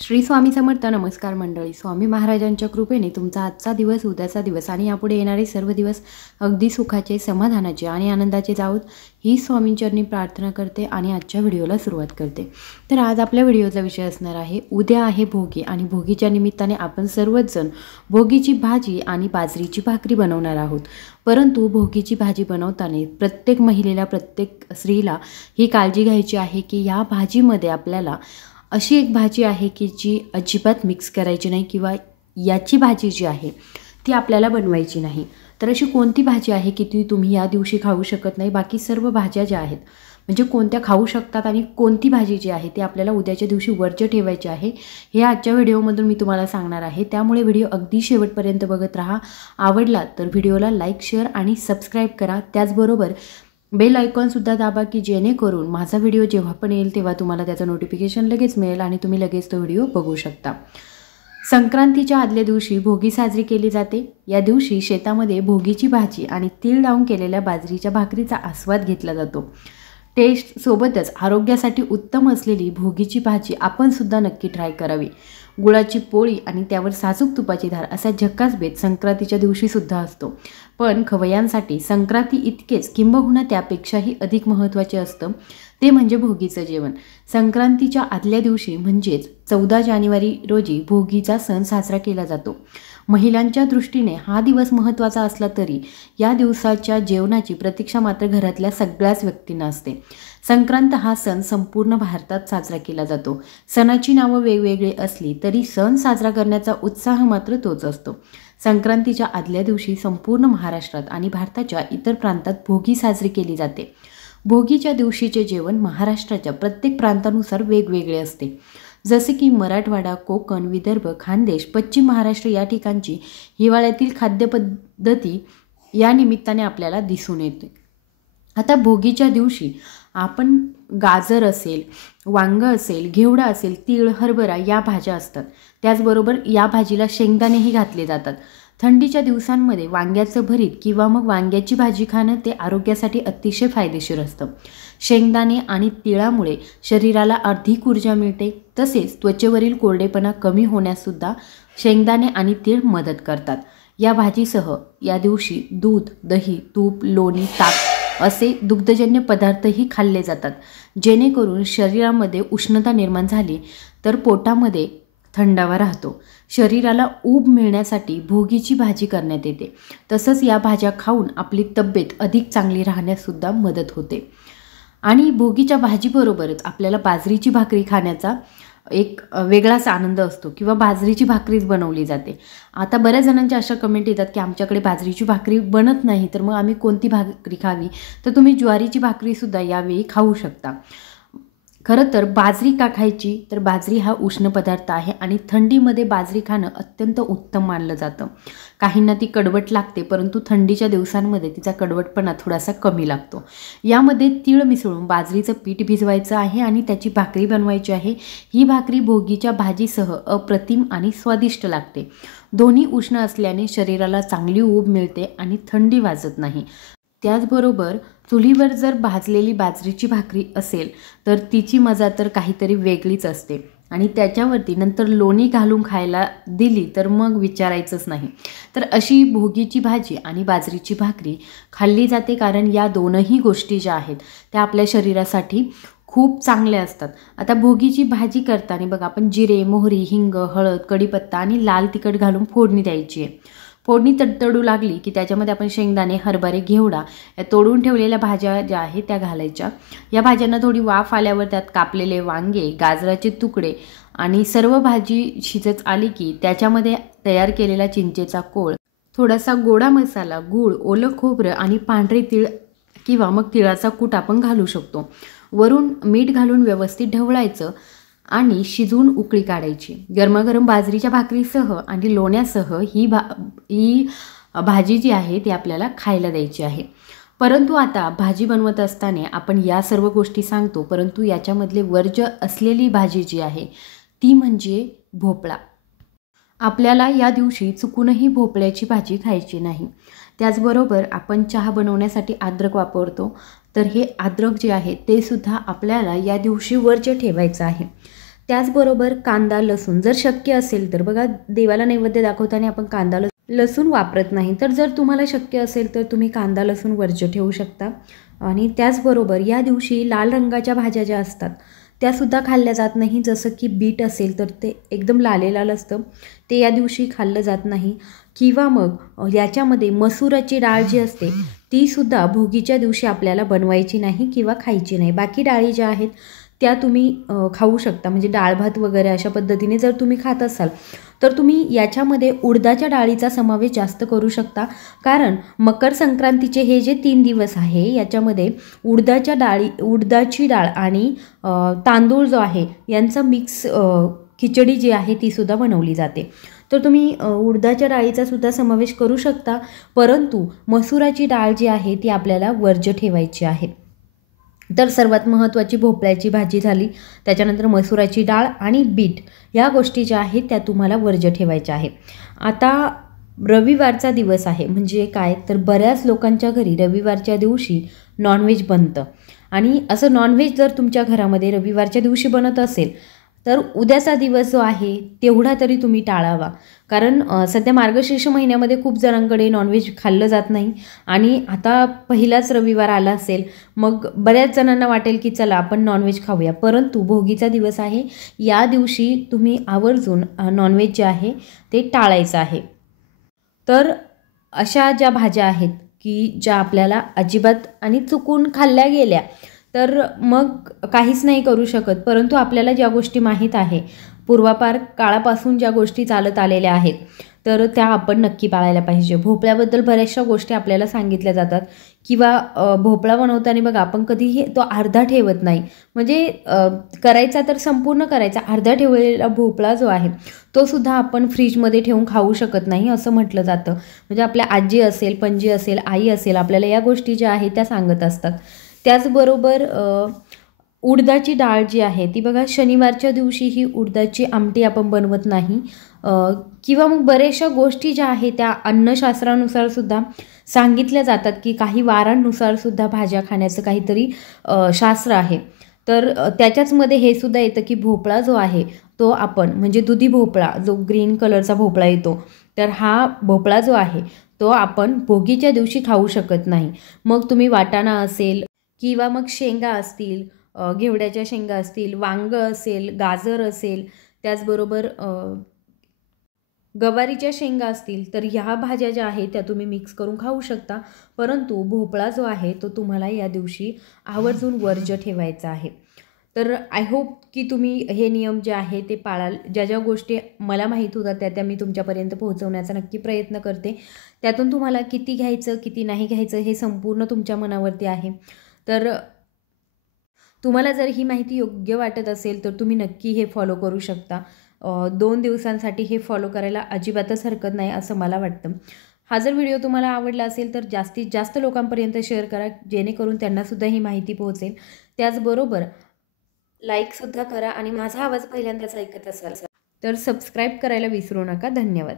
श्री स्वामी समर्थ. नमस्कार मंडळी. स्वामी महाराजांच्या कृपेने तुमचा आजचा दिवस, उद्याचा दिवस आणि यापुढे येणारे सर्व दिवस अगदी सुखाचे, समाधानाचे आणि आनंदाचे जावोत ही स्वामींचरणी प्रार्थना करते आणि आजच्या व्हिडिओला सुरुवात करते. तर आज आपल्या व्हिडिओचा विषय असणार आहे, उद्या आहे भोगी आणि भोगीच्या निमित्ताने आपण सर्वच जण भोगीची भाजी आणि बाजरीची भाकरी बनवणार आहोत. परंतु भोगीची भाजी बनवताना प्रत्येक महिलेला, प्रत्येक स्त्रीला ही काळजी घ्यायची आहे की या भाजीमध्ये आपल्याला अशी एक भाजी आहे की जी अजिबात मिक्स करायची नाही किंवा याची भाजी जी आहे ती आपल्याला बनवायची नाही. तर अशी कोणती भाजी आहे की ती तुम्ही या दिवशी खाऊ शकत नाही, बाकी सर्व भाज्या ज्या आहेत म्हणजे कोणत्या खाऊ शकतात आणि कोणती भाजी जी आहे ती आपल्याला उद्याच्या दिवशी वर्ज्य ठेवायची आहे हे आजच्या व्हिडिओमधून मी तुम्हाला सांगणार आहे. त्यामुळे व्हिडिओ अगदी शेवटपर्यंत बघत राहा. आवडला तर व्हिडिओला लाईक, शेअर आणि सबस्क्राईब करा. त्याचबरोबर बेल आयकॉनसुद्धा दाबा की जेणेकरून माझा व्हिडिओ जेव्हा पण येईल तेव्हा तुम्हाला त्याचं नोटिफिकेशन लगेच मिळेल आणि तुम्ही लगेच तो व्हिडिओ बघू शकता. संक्रांतीच्या आदल्या दिवशी भोगी साजरी केली जाते. या दिवशी शेतामध्ये भोगीची भाजी आणि तीळ लावून केलेल्या बाजरीच्या भाकरीचा आस्वाद घेतला जातो. टेस्ट सोबतच आरोग्यासाठी उत्तम असलेली भोगीची भाजी आपण सुद्धा नक्की ट्राय करावी. गुळाची पोळी आणि त्यावर साजूक तुपाची धार असा झक्कास बेत संक्रांतीच्या दिवशी सुद्धा असतो. पण खवय्यांसाठी संक्रांती इतकेच किंबहुना त्यापेक्षाही अधिक महत्त्वाचे असतं ते म्हणजे भोगीचं जेवण. संक्रांतीच्या आदल्या दिवशी म्हणजेच 14 जानेवारी रोजी भोगीचा सण साजरा केला जातो. महिलांच्या दृष्टीने हा दिवस महत्त्वाचा असला तरी या दिवसाच्या जेवणाची प्रतीक्षा मात्र घरातल्या सगळ्याच व्यक्तींना असते. संक्रांत हा सण संपूर्ण भारतात साजरा केला जातो. सणाची नावं वेगवेगळी असली तरी सण साजरा करण्याचा उत्साह मात्र तोच असतो. संक्रांतीच्या आदल्या दिवशी संपूर्ण महाराष्ट्रात आणि भारताच्या इतर प्रांतात भोगी साजरी केली जाते. भोगीच्या दिवशीचे जेवण महाराष्ट्राच्या प्रत्येक प्रांतानुसार वेगवेगळे असते. जसे की मराठवाडा, कोकण, विदर्भ, खानदेश, पश्चिम महाराष्ट्र या ठिकाणची हिवाळ्यातील खाद्यपद्धती या निमित्ताने आपल्याला दिसून येते. आता भोगीच्या दिवशी आपण गाजर असेल, वांग असेल, घेवडा असेल, तीळ, हरभरा या भाज्या असतात. त्याचबरोबर या भाजीला शेंगदाणेही घातले जातात. थंडीच्या दिवसांमध्ये वांग्याचं भरीत किंवा मग वांग्याची भाजी खाणं ते आरोग्यासाठी अतिशय फायदेशीर असतं. शेंगदाणे आणि तिळामुळे शरीराला अधिक ऊर्जा मिळते. तसेच त्वचेवरील कोरडेपणा कमी होण्याससुद्धा शेंगदाणे आणि तीळ मदत करतात. या भाजीसह या दिवशी दूध, दही, तूप, लोणी, ताक असे दुग्धजन्य पदार्थही खाल्ले जातात, जेणेकरून शरीरामध्ये उष्णता निर्माण झाली तर पोटामध्ये थंडावा राहतो. शरीराला ऊब मिळण्यासाठी भोगीची भाजी करण्यात येते. तसंच या भाज्या खाऊन आपली तब्येत अधिक चांगली राहण्याससुद्धा मदत होते. आणि भोगीच्या भाजीबरोबरच आपल्याला बाजरीची भाकरी खाण्याचा एक वेगळाच आनंद असतो किंवा बाजरीची भाकरीच बनवली जाते. आता बऱ्याच जणांच्या अशा कमेंट येतात की आमच्याकडे बाजरीची भाकरी बनत नाही, तर मग आम्ही कोणती भाकरी खावी? तर तुम्ही ज्वारीची भाकरीसुद्धा यावेळी खाऊ शकता. खरं तर बाजरी का खायची? तर बाजरी हा उष्ण पदार्थ आहे आणि थंडीमध्ये बाजरी खाणं अत्यंत उत्तम मानलं जातं. काहींना ती कडवट लागते, परंतु थंडीच्या दिवसांमध्ये तिचा कडवटपणा थोडासा कमी लागतो. यामध्ये तीळ मिसळून बाजरीचं पीठ भिजवायचं आहे आणि त्याची भाकरी बनवायची आहे. ही भाकरी भोगीच्या भाजीसह अप्रतिम आणि स्वादिष्ट लागते. दोन्ही उष्ण असल्याने शरीराला चांगली ऊब मिळते आणि थंडी वाजत नाही. त्याचबरोबर चुलीवर जर भाजलेली बाजरीची भाकरी असेल तर तिची मजा तर काहीतरी वेगळीच असते आणि त्याच्यावरती नंतर लोणी घालून खायला दिली तर मग विचारायचंच नाही. तर अशी भोगीची भाजी आणि बाजरीची भाकरी खाल्ली जाते, कारण या दोनही गोष्टी ज्या आहेत त्या आपल्या शरीरासाठी खूप चांगल्या असतात. आता भोगीची भाजी करताना बघा, आपण जिरे, मोहरी, हिंग, हळद, कढीपत्ता आणि लाल तिखट घालून फोडणी द्यायची आहे. फोडणी तडतडू लागली की त्याच्यामध्ये आपण शेंगदाणे, हरभरे, घेवडा या तोडून ठेवलेल्या भाज्या ज्या आहेत त्या घालायच्या. या भाज्यांना थोडी वाफ आल्यावर त्यात कापलेले वांगे, गाजराचे तुकडे आणि सर्व भाजी शिजत आली की त्याच्यामध्ये तयार केलेला चिंचेचा कोळ, थोडासा गोडा मसाला, गूळ, ओलं खोबरं आणि पांढरे तीळ किंवा मग तिळाचा कूट आपण घालू शकतो. वरून मीठ घालून व्यवस्थित ढवळायचं आणि शिजवून उकळी काढायची. गरमागरम बाजरीच्या भाकरीसह आणि लोण्यासह ही भाजी जी आहे ती आपल्याला खायला द्यायची आहे. परंतु आता भाजी बनवत असताना आपण या सर्व गोष्टी सांगतो, परंतु याच्यामधले वर्ज्य असलेली भाजी जी आहे ती म्हणजे भोपळा. आपल्याला या दिवशी चुकूनही भोपळ्याची भाजी खायची नाही. त्याचबरोबर आपण चहा बनवण्यासाठी अद्रक वापरतो, तर हे अद्रक जे आहे ते सुद्धा आपल्याला या दिवशी वर्ज्य ठेवायचं आहे. त्याचबरोबर कांदा लसूण जर शक्य असेल तर, बघा देवाला नैवेद्य दाखवताना आपण कांदा लसूण वापरत नाही, तर जर तुम्हाला शक्य असेल तर तुम्ही कांदा लसूण वर्ज्य ठेवू शकता. आणि त्याचबरोबर या दिवशी लाल रंगाच्या भाज्या ज्या असतात त्यासुद्धा खाल्ल्या जात नाही. जसं की बीट असेल तर ते एकदम लाल असतं, ते या दिवशी खाल्लं जात नाही. किंवा मग याच्यामध्ये मसुराची डाळ जी असते तीसुद्धा भोगीच्या दिवशी आपल्याला बनवायची नाही किंवा खायची नाही. बाकी डाळी ज्या आहेत त्या तुम्ही खाऊ शकता. म्हणजे डाळ भात वगैरे अशा पद्धतीने जर तुम्ही खात असाल तर तुम्ही याच्यामध्ये उडदाच्या डाळीचा समावेश जास्त करू शकता. कारण मकर संक्रांतीचे हे जे 3 दिवस आहे याच्यामध्ये उडदाची डाळ आणि तांदूळ जो आहे यांचा मिक्स खिचडी जी आहे तीसुद्धा बनवली जाते. तर तुम्ही उडदाच्या डाळीचा सुद्धा समावेश करू शकता, परंतु मसुराची डाळ जी आहे ती आपल्याला वर्ज्य ठेवायची आहे. तर सर्वात महत्त्वाची भोपळ्याची भाजी झाली, त्याच्यानंतर मसुराची डाळ आणि बीट या गोष्टी ज्या आहेत त्या तुम्हाला वर्ज्य ठेवायच्या आहे. आता रविवारचा दिवस आहे, म्हणजे काय तर बऱ्याच लोकांच्या घरी रविवारच्या दिवशी नॉनव्हेज बनतं. आणि असं नॉनव्हेज जर तुमच्या घरामध्ये रविवारच्या दिवशी बनत असेल तर उद्याचा दिवस जो आहे तेवढा तरी तुम्ही टाळावा. कारण सध्या मार्गशीर्ष महिन्यामध्ये खूप जणांकडे नॉनव्हेज खाल्लं जात नाही आणि आता पहिलाच रविवार आला असेल, मग बऱ्याच जणांना वाटेल की चला आपण नॉनव्हेज खाऊया. परंतु भोगीचा दिवस आहे, या दिवशी तुम्ही आवर्जून नॉनव्हेज जे आहे ते टाळायचं आहे. तर अशा ज्या भाज्या आहेत की ज्या आपल्याला अजिबात आणि चुकून खाल्ल्या गेल्या तर मग काहीच नाही करू शकत. परंतु आपल्याला ज्या गोष्टी माहीत आहे, पूर्वापार काळापासून ज्या गोष्टी चालत आलेल्या आहेत तर त्या आपण नक्की पाळायला पाहिजे. भोपळ्याबद्दल बऱ्याचशा गोष्टी आपल्याला सांगितल्या जातात किंवा भोपळा बनवताना बघा आपण कधीही तो अर्धा ठेवत नाही. म्हणजे करायचा तर संपूर्ण करायचा, अर्धा ठेवलेला भोपळा जो आहे तो सुद्धा आपण फ्रीजमध्ये ठेवून खाऊ शकत नाही असं म्हटलं जातं. म्हणजे आपल्या आजी असेल, पणजी असेल, आई असेल, आपल्याला या गोष्टी ज्या आहेत त्या सांगत असतात. त्याचबरोबर उडदाची डाळ जी आहे ती बघा शनिवारच्या दिवशी ही उडदाची आमटी आपण बनवत नाही. किंवा मग बऱ्याचशा गोष्टी ज्या आहेत त्या अन्नशास्त्रानुसार सुद्धा सांगितल्या जातात की काही वारांनुसार सुद्धा भाज्या खाण्याचं काहीतरी शास्त्र आहे. तर त्याच्याचमध्ये हे सुद्धा येतं की भोपळा जो आहे तो आपण म्हणजे दुधी भोपळा जो ग्रीन कलरचा भोपळा येतो, तर हा भोपळा जो आहे तो आपण भोगीच्या दिवशी खाऊ शकत नाही. मग तुम्ही वाटाणा असेल किंवा मग शेंगा असतील, घेवड्याच्या शेंगा असतील, वांगं असेल, गाजर असेल, त्याचबरोबर गवारीच्या शेंगा असतील, तर ह्या भाज्या ज्या आहेत त्या तुम्ही मिक्स करून खाऊ शकता. परंतु भोपळा जो आहे तो तुम्हाला या दिवशी आवर्जून वर्ज्य ठेवायचा आहे. तर आय होप की तुम्ही हे नियम जे आहे ते पाळाल. ज्या ज्या गोष्टी मला माहीत होत्या त्या मी तुमच्यापर्यंत पोहोचवण्याचा नक्की प्रयत्न करते. त्यातून तुम्हाला किती घ्यायचं किती नाही घ्यायचं हे संपूर्ण तुमच्या मनावरती आहे. तर तुम्हाला जर ही माहिती योग्य वाटत असेल तर तुम्ही नक्की हे फॉलो करू शकता. 2 दिवसांसाठी हे फॉलो करायला अजिबातच हरकत नाही असं मला वाटतं. हा जर व्हिडिओ तुम्हाला आवडला असेल तर जास्तीत जास्त लोकांपर्यंत शेअर करा, जेणेकरून त्यांनासुद्धा ही माहिती पोहोचेल. त्याचबरोबर लाईकसुद्धा करा आणि माझा आवाज पहिल्यांदाच ऐकत असाल तर सबस्क्राईब करायला विसरू नका. धन्यवाद.